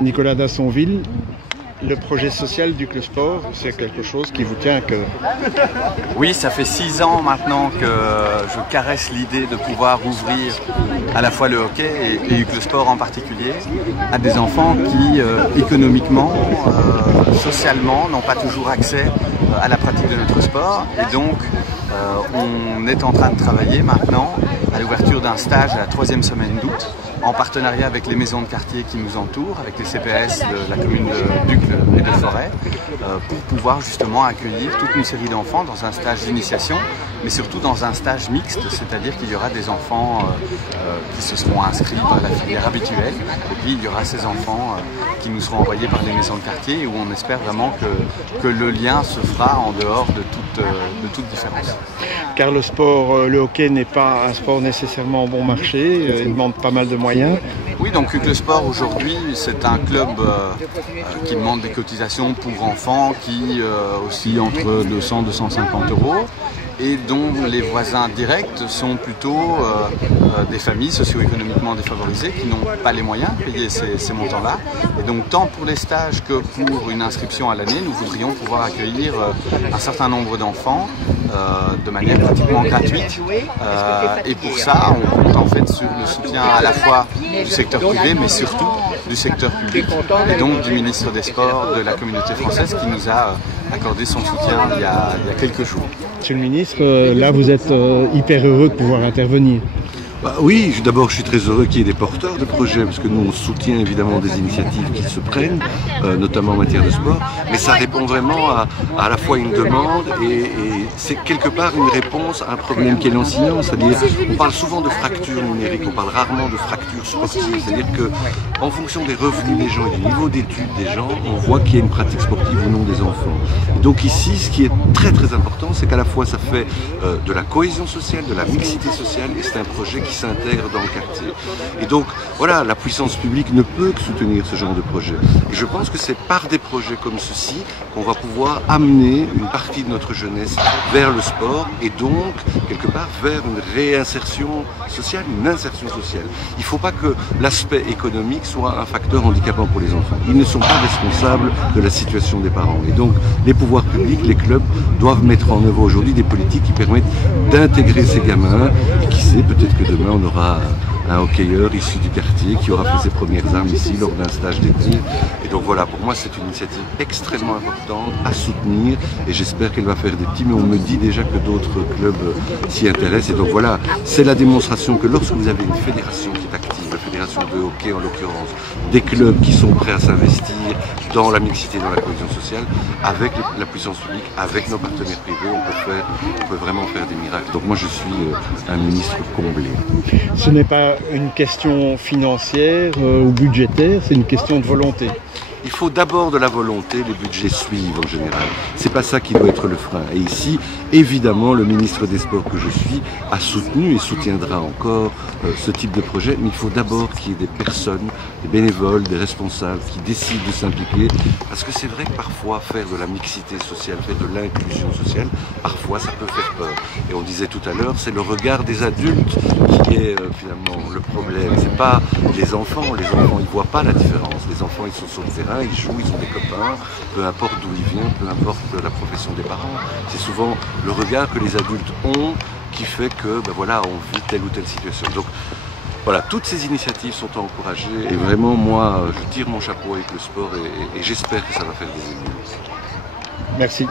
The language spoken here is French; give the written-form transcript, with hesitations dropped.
Nicolas d'Assonville, le projet social du Club Sport, c'est quelque chose qui vous tient à cœur. Oui, ça fait 6 ans maintenant que je caresse l'idée de pouvoir ouvrir à la fois le hockey et le sport en particulier à des enfants qui, économiquement, socialement, n'ont pas toujours accès à la pratique de notre sport. Et donc, on est en train de travailler maintenant à l'ouverture d'un stage à la 3e semaine d'août, en partenariat avec les maisons de quartier qui nous entourent, avec les CPS de la commune de Bucle et de Forêt, pour pouvoir justement accueillir toute une série d'enfants dans un stage d'initiation, mais surtout dans un stage mixte, c'est-à-dire qu'il y aura des enfants qui se seront inscrits par la filière habituelle, et puis il y aura ces enfants qui nous seront envoyés par les maisons de quartier, et où on espère vraiment que le lien se fera en dehors de toute différence. Car le sport, le hockey n'est pas un sport nécessairement bon marché, il demande pas mal de moyens. Oui, donc le sport aujourd'hui, c'est un club qui demande des cotisations pour enfants qui oscillent entre 200 et 250 € et dont les voisins directs sont plutôt des familles socio-économiquement défavorisées qui n'ont pas les moyens de payer ces montants-là. Et donc tant pour les stages que pour une inscription à l'année, nous voudrions pouvoir accueillir un certain nombre d'enfants de manière pratiquement gratuite. Et pour ça, on compte en fait sur le soutien à la fois du secteur privé, mais surtout du secteur public, et donc du ministre des Sports de la communauté française qui nous a accordé son soutien il y a quelques jours. Monsieur le ministre, là vous êtes hyper heureux de pouvoir intervenir. Oui, d'abord je suis très heureux qu'il y ait des porteurs de projets, parce que nous on soutient évidemment des initiatives qui se prennent, notamment en matière de sport, mais ça répond vraiment à la fois une demande et c'est quelque part une réponse à un problème qui est l'enseignant, c'est-à-dire on parle souvent de fracture numérique, on parle rarement de fracture sportive, c'est-à-dire que en fonction des revenus des gens et du niveau d'études des gens, on voit qu'il y a une pratique sportive ou non des enfants. Et donc ici, ce qui est très très important, c'est qu'à la fois ça fait de la cohésion sociale, de la mixité sociale, et c'est un projet qui s'intègre dans le quartier. Et donc, voilà, la puissance publique ne peut que soutenir ce genre de projet. Et je pense que c'est par des projets comme ceci qu'on va pouvoir amener une partie de notre jeunesse vers le sport et donc, quelque part, vers une réinsertion sociale, une insertion sociale. Il ne faut pas que l'aspect économique soit un facteur handicapant pour les enfants. Ils ne sont pas responsables de la situation des parents. Et donc, les pouvoirs publics, les clubs, doivent mettre en œuvre aujourd'hui des politiques qui permettent d'intégrer ces gamins et qui sait, peut-être que demain, on aura un hockeyeur issu du quartier qui aura fait ses premières armes ici lors d'un stage d'été. Et donc voilà, pour moi c'est une initiative extrêmement importante à soutenir et j'espère qu'elle va faire des petits, mais on me dit déjà que d'autres clubs s'y intéressent. Et donc voilà, c'est la démonstration que lorsque vous avez une fédération qui est active, la fédération de hockey en l'occurrence, des clubs qui sont prêts à s'investir dans la mixité, dans la cohésion sociale, avec la puissance publique, avec nos partenaires privés, on peut vraiment faire des miracles. Donc moi je suis un ministre comblé. Ce n'est pas une question financière ou budgétaire, c'est une question de volonté. Il faut d'abord de la volonté, les budgets suivent en général. C'est pas ça qui doit être le frein. Et ici, évidemment, le ministre des Sports que je suis a soutenu et soutiendra encore ce type de projet. Mais il faut d'abord qu'il y ait des personnes, des bénévoles, des responsables qui décident de s'impliquer. Parce que c'est vrai que parfois, faire de la mixité sociale, faire de l'inclusion sociale, parfois ça peut faire peur. Et on disait tout à l'heure, c'est le regard des adultes qui est finalement le problème. C'est pas les enfants ils voient pas la différence. Les enfants, ils sont sur le terrain, ils jouent, ils ont des copains, peu importe d'où ils viennent, peu importe la profession des parents. C'est souvent le regard que les adultes ont qui fait que, ben voilà, on vit telle ou telle situation. Donc voilà, toutes ces initiatives sont à encourager et vraiment, moi, je tire mon chapeau avec le sport et j'espère que ça va faire des émules. Merci.